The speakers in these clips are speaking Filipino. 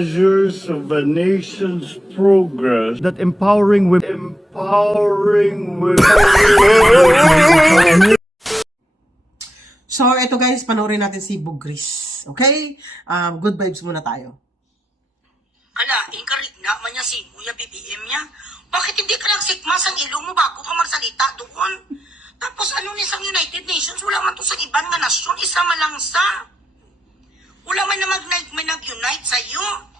measures of a nation's progress that empowering women. So, eto guys, panoorin natin si Bugris. Okay? Good vibes muna tayo. Ala, inkarit nga man niya si Kuya BBM niya. Bakit hindi ka nagsikmas ang ilong mo bago ka magsalita doon? Tapos ano ni sang United Nations? Wala man to sa ibang nga nasyon. Isa man lang sa. Wala man na may nag-unite sa iyo.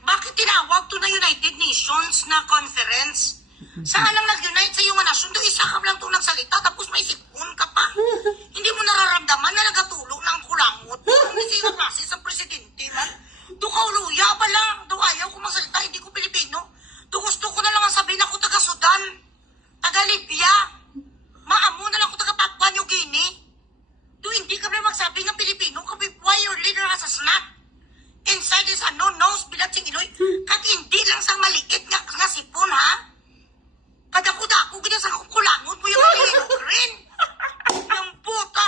Bakit tinawag to na United Nations na conference? Saan lang nag-unite sa iyo nga nasyon? Do isa ka lang to nagsalita tapos may sipon ka pa. Hindi mo nararamdaman na nagatulog ng kulangot. Hindi siya klase sa presidente man. Do ka uluya ba lang? Do ayaw ko magsalita, hindi ko Pilipino. Do gusto ko na lang ang sabihin ako taga Sudan, taga Libya, maamo na lang ako taga Papua New Guinea. Do hindi ka ba magsabi ng Pilipino, why your leader has a snack? Inside is a no-nose, bilat sing Iloy. Kat hindi lang sa maliit nga sipon, ha? Kadako-dako, ganyan sa kukulangon mo yung rin. Yung puta.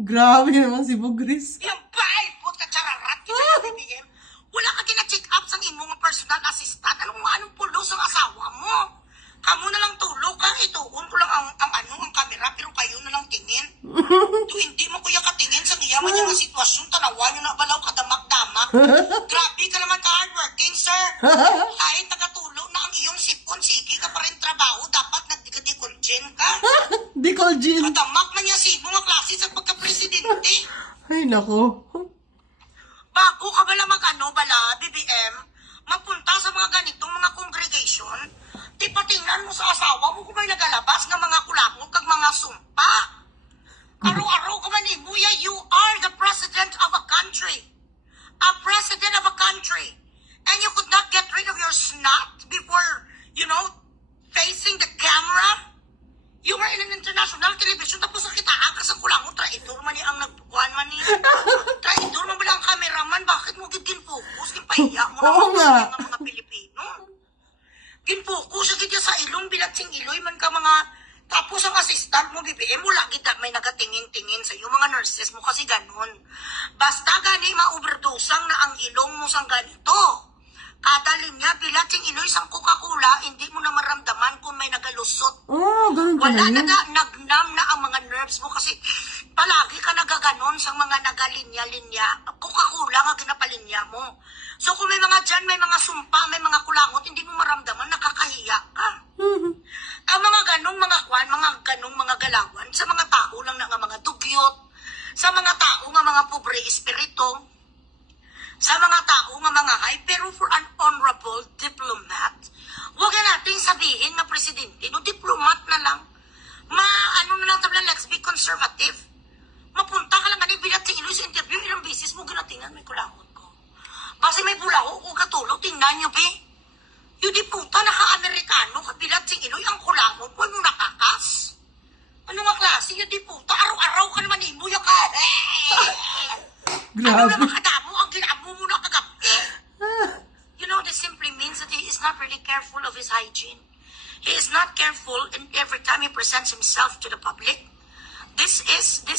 Grabe naman si Bugris. Yung baipot ka chararat, yung BBM. Wala ka gina-check up sa imong personal assistant. Anong pulos ang asawa mo? Kamu na lang tulog ka, ituon ko lang ang camera, pero kayo na lang tingin. Do hindi mo kuya katingin sa niyaman yung sitwasyon, tanawan nyo na balaw kadamak-damak. Grabe ka naman ka-hardworking, sir. Kahit tagatulog na ang iyong sipon, sige ka pa rin trabaho, dapat nagdikodin ka. Dikolgin. Kadamak na niya si mga klase sa pagka-presidente. Ay, nako. Bago ka bala BBM, mapunta sa mga ganitong mga congregation, di patingnan mo sa asawa mo kung may nagalabas ng mga kulangon kag mga sumpa. Araw-araw ka man Buya, you are the president of a country. A president of a country. And you could not get rid of your snot before, facing the camera. You were in an international television, tapos nakitaan ka sa kulangon, traitor man niya ang nagpukuhan man niya. Traitor man ba ang cameraman? Bakit mo ginfocus? Ginpahiya mo na mga Pilipino. Ginfocus siya gitya sa ilong, bilatsing iloy man ka mga. Tapos ang assistant mo, BBM, wala kita may nagatingin-tingin sa iyo, mga nurses mo kasi ganun. Basta gani ma-overdosang na ang ilong mo sang ganito. Kada linya, bilatsing iloy sang Coca-Cola, hindi mo na maramdaman kung may nagalusot. Oh, ganun pala Wala yun. nagnam na ang mga nerves mo kasi palagi ka nagaganon sa mga nagalinya-linya. Coca-Cola nga ginapalinya mo. So kung may mga dyan, may mga sumpa, may mga kulangot, hindi mo maramdaman, nakakahiya ka. Ang mga ganong mga mga galawan, sa mga tao lang na nga mga dugyot, sa mga tao nga mga pobre espiritu, sa mga tao nga mga high, pero for an honorable diplomat, huwag na natin sabihin na presidente, no, diplomat na lang. Na lang tabla, let's be conservative. Mapunta ka lang ganun, bilat sa ilo sa interview, ilang beses mo ginatingan, may kulangot ko. Basta may bulaho ko katulog, tingnan nyo, be. Yung di puta, naka-Amerikano, kabilat sa ilo, ang kulangot mo, yung nakakas. Ano nga klase, yung di puta, araw-araw ka naman imuya ka. Ano Grabe. naman kadamo, ang ginamo mo na kagabi. This simply means that he is not really careful of his hygiene. He is not careful in every time he presents himself to the public. This is the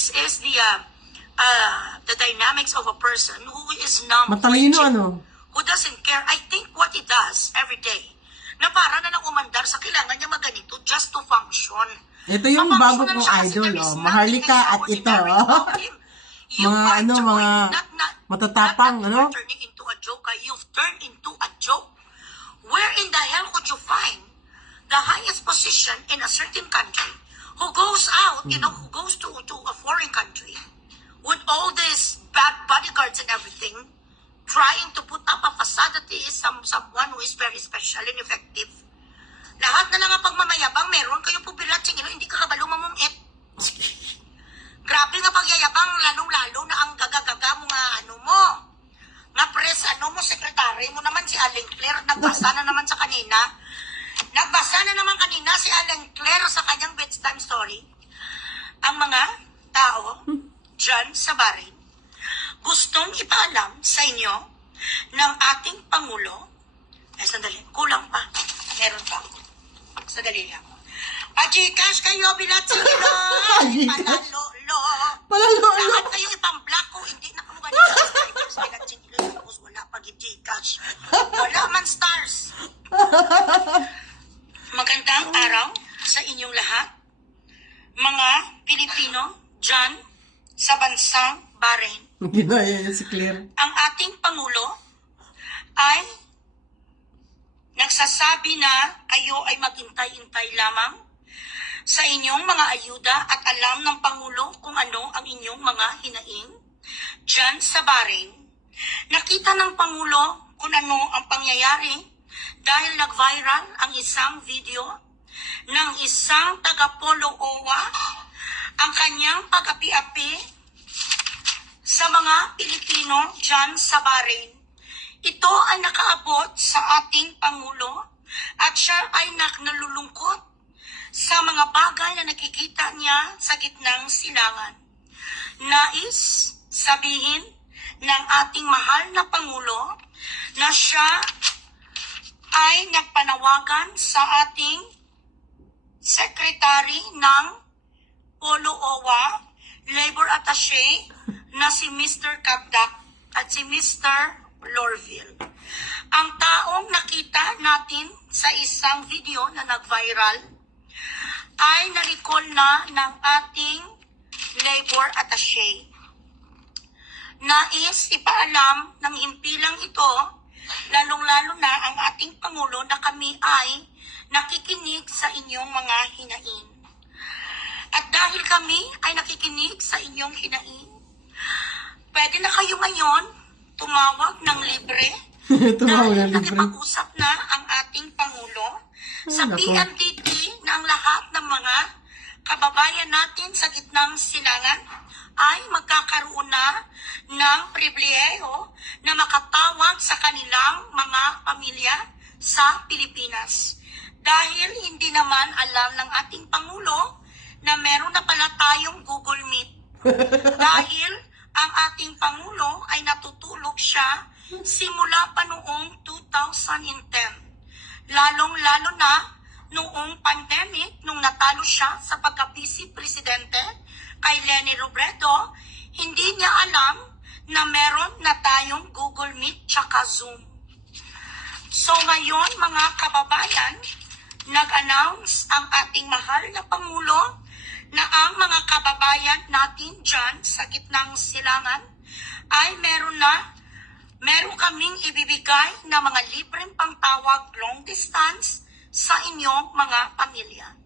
dynamics of a person who is Matalino, ano? who doesn't care. I think what he does every day, na para na nang umandar sa kailangan niya maganito just to function. Ito yung bago kong idol, Maharlika at ito, mga matatapang, Turning into a joke, you've turned into a joke. Where in the hell could you find the highest position in a certain country who goes out, who goes to a foreign country with all these bad bodyguards and everything, trying to put up a facade that he is someone who is very special and effective. Lahat na lang ang pagmamayabang meron kayo pupilat sing hindi ka kabalo mamungit. Grabe nga pagyayabang, lalong-lalo na ang gagagaga mo nga nga press sekretary mo naman si Aling Claire, nagbasa na naman kanina si Aling Claire sa kanyang bedtime story. Ang mga tao dyan sa barin gustong ipaalam sa inyo ng ating Pangulo, sandali, kulang pa, meron pa, sandali lang. Pa-Gcash kayo, bilat sa ilo. Gcash? Palalolo. Palalolo. Lahat kayo ipang-block ko. Hindi na kamo ganito. Subscribers, bilat sa ilo. Tapos wala pag-Gcash. Wala man stars. Magandang araw sa inyong lahat. Mga Pilipino dyan sa bansang Bahrain. Ginaya niya si Claire. Ang ating Pangulo ay nagsasabi na kayo ay maghintay-hintay lamang sa inyong mga ayuda at alam ng Pangulo kung ano ang inyong mga hinaing dyan sa Bahrain. Nakita ng Pangulo kung ano ang pangyayari dahil nag-viral ang isang video ng isang taga-Polo OWA ang kanyang pag-api-api sa mga Pilipino dyan sa Bahrain. Ito ay nakaabot sa ating Pangulo at siya ay nalulungkot sa mga bagay na nakikita niya sa gitnang silangan. Nais sabihin ng ating mahal na Pangulo na siya ay nagpanawagan sa ating Secretary ng Polo OWA, Labor Attaché, na si Mr. Kabdak at si Mr. Lorville. Ang taong nakita natin sa isang video na nag-viral ay na-recall na ng ating Labor Attaché. Nais ipaalam ng himpilang ito, lalong-lalo na ang ating Pangulo na kami ay nakikinig sa inyong mga hinaing. At dahil kami ay nakikinig sa inyong hinaing, pwede na kayo ngayon tumawag ng libre Tumawag dahil ng libre. nakipag-usap na ang ating Pangulo sa nako. PLDT na ang lahat ng mga kababayan natin sa gitnang silangan ay magkakaroon na ng pribilehiyo na makatawag sa kanilang mga pamilya sa Pilipinas. Dahil hindi naman alam ng ating Pangulo na meron na pala tayong Google Meet. Dahil ang ating Pangulo ay natutulog siya simula pa noong 2010. Lalong-lalo na noong pandemic, nung natalo siya sa pagka-vice presidente kay Leni Robredo, hindi niya alam na meron na tayong Google Meet tsaka Zoom. So ngayon mga kababayan, nag-announce ang ating mahal na Pangulo na ang mga kababayan natin dyan sa gitnang silangan ay meron kaming ibibigay na mga libreng pangtawag long distance sa inyong mga pamilya.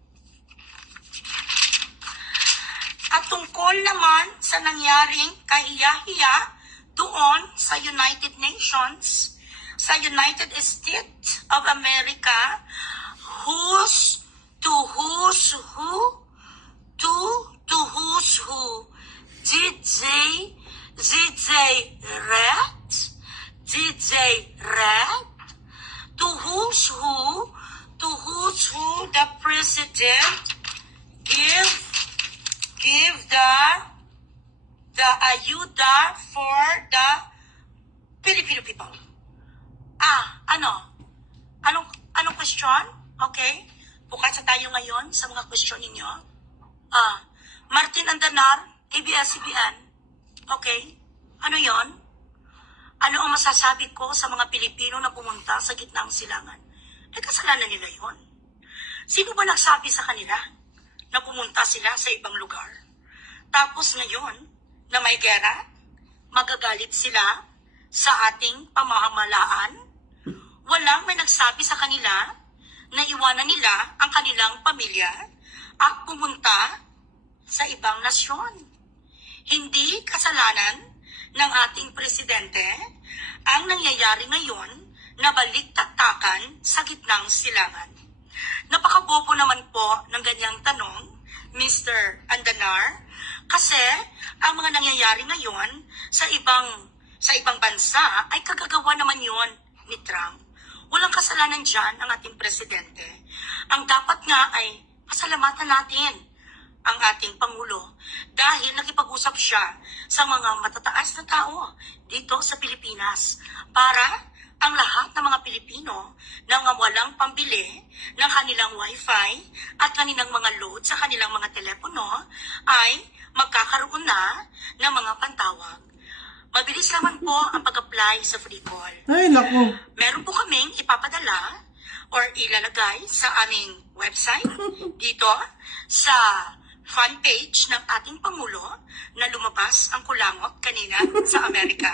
At tungkol naman sa nangyaring kahiya-hiya doon sa United Nations, sa United States of America, who's who? Did they read? To who's who the president give the ayuda for the Filipino people. Anong question? Okay? Bukas na tayo ngayon sa mga question ninyo. Martin Andanar, ABS-CBN. Okay? Ano yon? Ano ang masasabi ko sa mga Pilipino na pumunta sa gitnang silangan? Kasalanan nila yon. Sino ba nagsabi sa kanila na pumunta sila sa ibang lugar? Tapos ngayon, na may gera, magagalit sila sa ating pamamahalaan? Walang may nagsabi sa kanila na iwanan nila ang kanilang pamilya at pumunta sa ibang nasyon. Hindi kasalanan ng ating presidente ang nangyayari ngayon na balik-taktakan sa gitnang silangan. Napakabobo naman po ng ganyang tanong, Mr. Andanar, kasi ang mga nangyayari ngayon sa ibang bansa ay kagagawa naman yon ni Trump. Walang kasalanan dyan ang ating presidente. Ang dapat nga ay pasalamatan natin ang ating Pangulo dahil nakipag-usap siya sa mga matataas na tao dito sa Pilipinas para ang lahat ng mga Pilipino na nga walang pambili ng kanilang wifi at kanilang mga load sa kanilang mga telepono ay magkakaroon na ng mga pantawag. Mabilis naman po ang pag-apply sa free call. Ay, naku. Meron po kaming ipapadala or ilalagay sa aming website dito sa fan page ng ating Pangulo na lumabas ang kulangot kanina sa Amerika.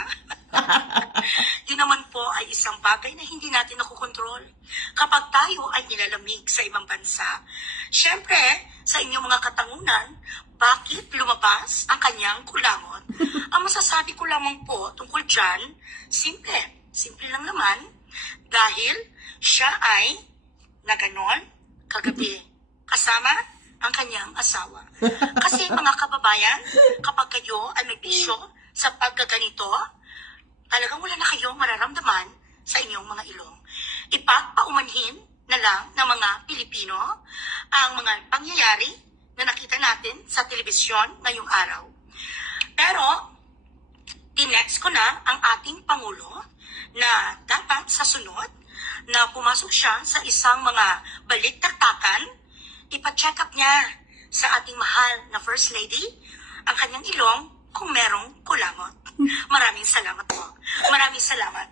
Yun naman po ay isang bagay na hindi natin nakukontrol kapag tayo ay nilalamig sa ibang bansa. Siyempre, sa inyong mga katangunan, bakit lumabas ang kanyang kulangot? Ang masasabi ko lamang po tungkol dyan, simple lang naman, dahil siya ay naganon kagabi kasama ang kanyang asawa. Kasi mga kababayan, kapag kayo ay may bisyo sa pagkaganito, talagang wala na kayong mararamdaman sa inyong mga ilong. Ipagpaumanhin na lang ng mga Pilipino ang mga pangyayari na nakita natin sa telebisyon ngayong araw. Pero, tinext ko na ang ating Pangulo na dapat sa sunod na pumasok siya sa isang mga balik-taktakan, ipa-check up niya sa ating mahal na First Lady ang kanyang ilong kung merong kulangot. Maraming salamat po. Maraming salamat.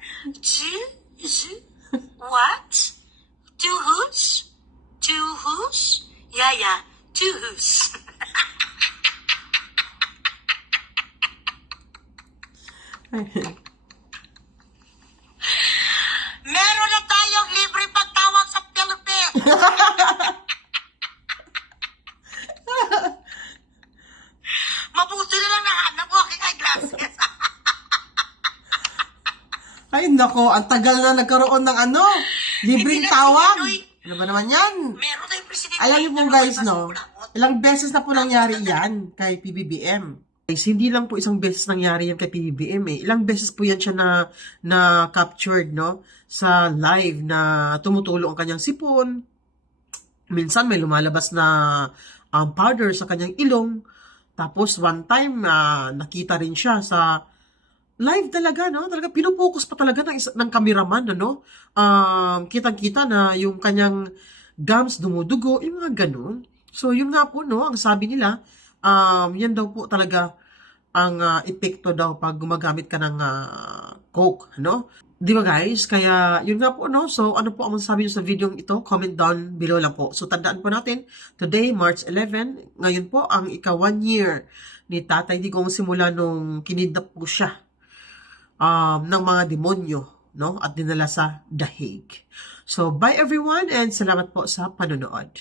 What? Two who's? Two who's? Yeah, two who's. Meron na tayong libre pagtawag sa Philippines. Mabuti na lang nahanap ko aking eyeglasses. Ay, nako. Ang tagal na nagkaroon ng libreng Hindi na tawag. Pinoy. Ano ba naman yan? Meron tayong presidente. Alam niyo po guys, no? Ilang beses na po nangyari yan kay PBBM. Guys, hindi lang po isang beses nangyari yan kay PBBM eh. Ilang beses po yan siya na captured, no? Sa live na tumutulong ang kanyang sipon. Minsan may lumalabas na powder sa kanyang ilong. Tapos one time, nakita rin siya sa live talaga, no? Talaga pinupokus pa talaga ng cameraman, no? Kitang-kita na yung kanyang gums dumudugo, yung mga ganun. So, yun nga po, no? Ang sabi nila, yan daw po talaga ang epekto daw pag gumagamit ka ng coke, no? Di ba guys? Kaya, yun nga po, no? So, ano po ang masasabi nyo sa video ito? Comment down below lang po. So, tandaan po natin, today, March 11, ngayon po, ang ika-1 year ni Tatay Digong simula nung kinidnap po siya ng mga demonyo, no? At dinala sa The Hague. So, bye everyone and salamat po sa panonood.